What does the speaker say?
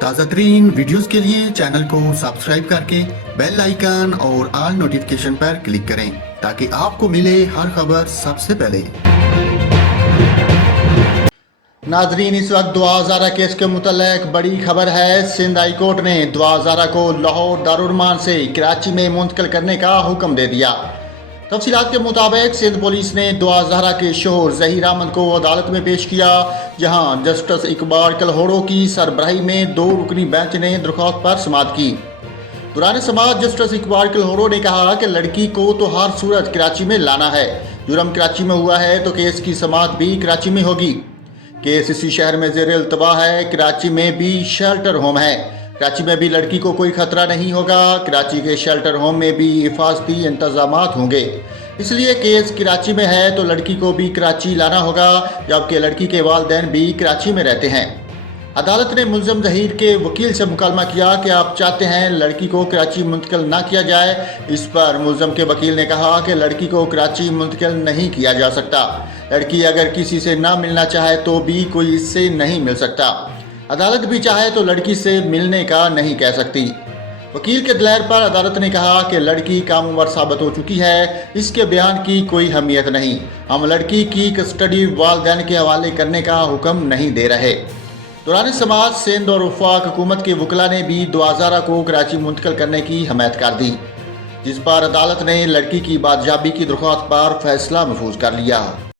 تازہ ترین ویڈیوز کے لیے چینل کو سبسکرائب کر کے بیل آئیکن اور آل نوٹیفیکیشن پر کلک کریں تاکہ آپ کو ملے ہر خبر سب سے پہلے۔ ناظرین، اس وقت دعا ہزارہ کیس کے متعلق بڑی خبر ہے۔ سندھ ہائی کورٹ نے دعا ہزارہ کو لاہور دارالرمان سے کراچی میں منتقل کرنے کا حکم دے دیا۔ تفصیلات کے مطابق سندھ پولیس نے دعا ہزارہ کے شوہر ظہیر احمد کو عدالت میں پیش کیا، جہاں جسٹس اقبال کلہوڑو کی سربراہی میں 2 رکنی بینچ نے درخواست پر سماعت کی۔ دوران سماعت جسٹس اقبال کلہوڑو نے کہا کہ لڑکی کو تو ہر صورت کراچی میں لانا ہے، جرم کراچی میں ہوا ہے تو کیس کی سماعت بھی کراچی میں ہوگی۔ کیس اسی شہر میں زیر التوا ہے، کراچی میں بھی شیلٹر ہوم ہے، کراچی میں بھی لڑکی کو کوئی خطرہ نہیں ہوگا، کراچی کے شیلٹر ہوم میں بھی حفاظتی انتظامات ہوں گے، اس لیے کیس کراچی میں ہے تو لڑکی کو بھی کراچی لانا ہوگا، جبکہ لڑکی کے والدین بھی کراچی میں رہتے ہیں۔ عدالت نے ملزم ظہیر کے وکیل سے مکالمہ کیا کہ آپ چاہتے ہیں لڑکی کو کراچی منتقل نہ کیا جائے۔ اس پر ملزم کے وکیل نے کہا کہ لڑکی کو کراچی منتقل نہیں کیا جا سکتا، لڑکی اگر کسی سے نہ ملنا چاہے تو بھی کوئی اس سے نہیں مل سکتا، عدالت بھی چاہے تو لڑکی سے ملنے کا نہیں کہہ سکتی۔ وکیل کے دلائل پر عدالت نے کہا کہ لڑکی کام عمر ثابت ہو چکی ہے، اس کے بیان کی کوئی اہمیت نہیں، ہم لڑکی کی کسٹڈی والدین کے حوالے کرنے کا حکم نہیں دے رہے۔ دوران سماعت سندھ اور وفاق حکومت کے وکلاء نے بھی دعا ہزارہ کو کراچی منتقل کرنے کی حمایت کر دی، جس پر عدالت نے لڑکی کی بازیابی کی درخواست پر فیصلہ محفوظ کر لیا۔